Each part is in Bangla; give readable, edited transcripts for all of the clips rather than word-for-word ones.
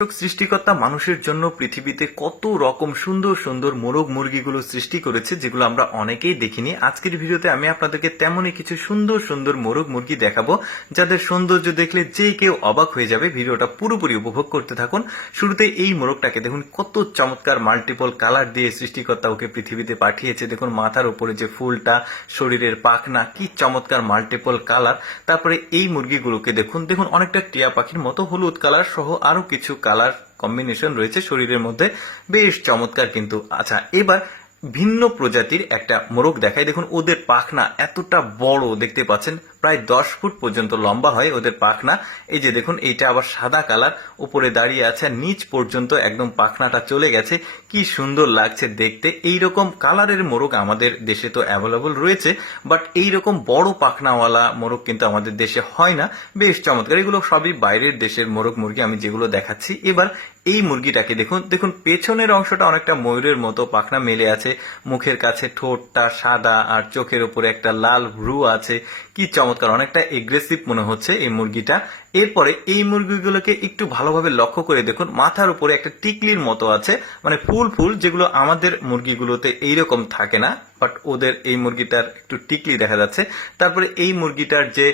সৃষ্টিকর্তা মানুষের জন্য পৃথিবীতে কত রকম সুন্দর সুন্দর মোরগ মুরগিগুলো সৃষ্টি করেছে, যেগুলো আমরা অনেকেই দেখিনি। আজকের ভিডিওতে আমি আপনাদেরকে তেমনই কিছু সুন্দর সুন্দর মোরগ মুরগি দেখাবো, যাদের সৌন্দর্য দেখলে যে কেউ অবাক হয়ে যাবে। ভিডিওটা পুরোপুরি উপভোগ করতে থাকুন। শুরুতে এই মোরগটাকে দেখুন, কত চমৎকার মাল্টিপল কালার দিয়ে সৃষ্টিকর্তা ওকে পৃথিবীতে পাঠিয়েছে। দেখুন মাথার উপরে যে ফুলটা, শরীরের পাখনা, কি চমৎকার মাল্টিপল কালার। তারপরে এই মুরগিগুলোকে দেখুন, অনেকটা টিয়া পাখির মতো হলুদ কালার সহ আরো কিছু কালার কম্বিনেশন রয়েছে শরীরের মধ্যে, বেশ চমৎকার কিন্তু। আচ্ছা, এবার ভিন্ন প্রজাতির একটা মোরগ দেখাই। দেখুন ওদের পাখনা এতটা বড়, দেখতে পাচ্ছেন প্রায় 10 ফুট পর্যন্ত লম্বা হয় ওদের পাখনা। এই যে দেখুন, এইটা আবার সাদা কালার, উপরে দাঁড়িয়ে আছে, নিচ পর্যন্ত একদম পাখনাটা চলে গেছে। কি সুন্দর লাগছে দেখতে। এইরকম কালারের মোরগ আমাদের দেশে তো অ্যাভেলেবল রয়েছে, বাট এইরকম বড় পাখনাওয়ালা মোরগ কিন্তু আমাদের দেশে হয় না। বেশ চমৎকার। এগুলো সবই বাইরের দেশের মোরগ মুরগি আমি যেগুলো দেখাচ্ছি। এবার এই মুরগিটাকে দেখুন পেছনের অংশটা অনেকটা ময়ূরের মতো, পাখনা মেলে আছে, মুখের কাছে ঠোঁটটা সাদা আর চোখের উপরে একটা লাল ভ্রু আছে। কি চমৎকার, অনেকটা এগ্রেসিভ মনে হচ্ছে এই মুরগিটা। এরপরে এই মুরগিগুলোকে একটু ভালোভাবে লক্ষ্য করে দেখুন, মাথার উপরে একটা টিকলির মতো আছে, মানে ফুল ফুল, যেগুলো আমাদের মুরগিগুলোতে এইরকম থাকে না, বাট ওদের এই মুরগিটার একটু টিকলি দেখা যাচ্ছে। তারপরে এই মুরগিটার যে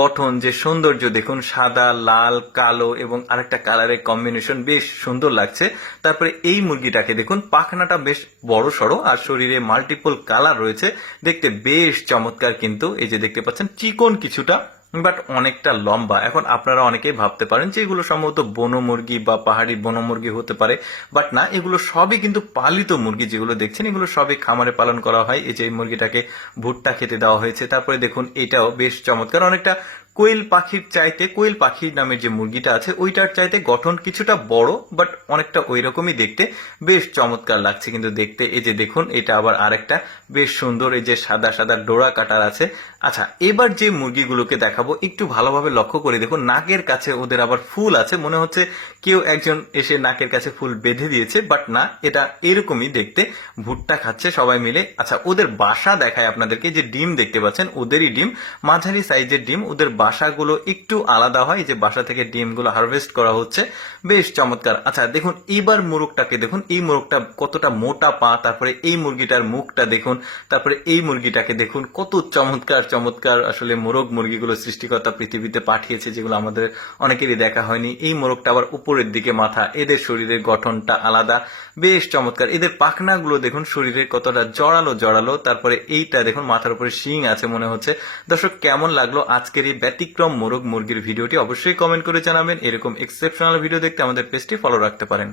গঠন, যে সৌন্দর্য দেখুন, সাদা লাল কালো এবং আরেকটা কালারের কম্বিনেশন, বেশ সুন্দর লাগছে। তারপরে এই মুরগিটাকে দেখুন, পাখনাটা বেশ বড় সড়ো আর শরীরে মাল্টিপল কালার রয়েছে, দেখতে বেশ চমৎকার কিন্তু। এই যে দেখতে পাচ্ছেন চিকন কিছুটা, বাট অনেকটা লম্বা। এখন আপনারা অনেকেই ভাবতে পারেন যে এগুলো সম্ভবত বনমুরগি বা পাহাড়ি বনমুরগি হতে পারে, বাট না, এগুলো সবই কিন্তু পালিত মুরগি। যেগুলো দেখছেন এগুলো সবই খামারে পালন করা হয়। এই যে এই মুরগিটাকে ভুট্টা খেতে দেওয়া হয়েছে। তারপরে দেখুন এটাও বেশ চমৎকার, অনেকটা কোয়েল পাখির চাইতে, কোয়েল পাখির নামের যে মুরগিটা আছে ওইটার চাইতে গঠন কিছুটা বড়, বাট অনেকটা ওই রকমই দেখতে। বেশ চমৎকার লাগছে কিন্তু দেখতে। এই যে দেখুন, এটা আবার আরেকটা বেশ সুন্দর, এই যে সাদা সাদা ডোরা কাটার আছে। আচ্ছা, এবার যে মুরগিগুলোকে দেখাবো একটু ভালোভাবে লক্ষ্য করে দেখুন, নাকের কাছে ওদের আবার ফুল আছে, মনে হচ্ছে কেউ একজন এসে নাকের কাছে ফুল বেঁধে দিয়েছে, বাট না, এটা এরকমই দেখতে। ভুট্টা খাচ্ছে সবাই মিলে। আচ্ছা, ওদের বাসা দেখায় আপনাদেরকে। যে ডিম দেখতে পাচ্ছেন, ওদেরই ডিম, মাঝারি সাইজের ডিম। ওদের বাসাগুলো একটু আলাদা হয়, যে বাসা থেকে ডিমগুলো হারভেস্ট করা হচ্ছে, বেশ চমৎকার। আচ্ছা দেখুন, এইবার মোরগটাকে দেখুন, এই মোরগটা কতটা মোটা পা, তারপরে এই মুরগিটার মুখটা দেখুন, তারপরে এই মুরগিটাকে দেখুন, কত চমৎকার চমৎকার আসলে মোরগ মুরগিগুলো সৃষ্টিকর্তা পৃথিবীতে পাঠিয়েছে, যেগুলো আমাদের অনেকেরই দেখা হয়নি। এই মোরগটা আবার উপরের দিকে মাথা, এদের শরীরের গঠনটা আলাদা, বেশ চমৎকার। এদের পাখনাগুলো দেখুন শরীরের কতটা জড়ালো জড়ালো। তারপরে এইটা দেখুন, মাথার উপরে শিং আছে মনে হচ্ছে। দর্শক, কেমন লাগলো আজকের এই ব্যতিক্রম মোরগ মুরগির ভিডিওটি অবশ্যই কমেন্ট করে জানাবেন। এরকম এক্সেপশনাল ভিডিও দেখতে আমাদের পেজটি ফলো রাখতে পারেন।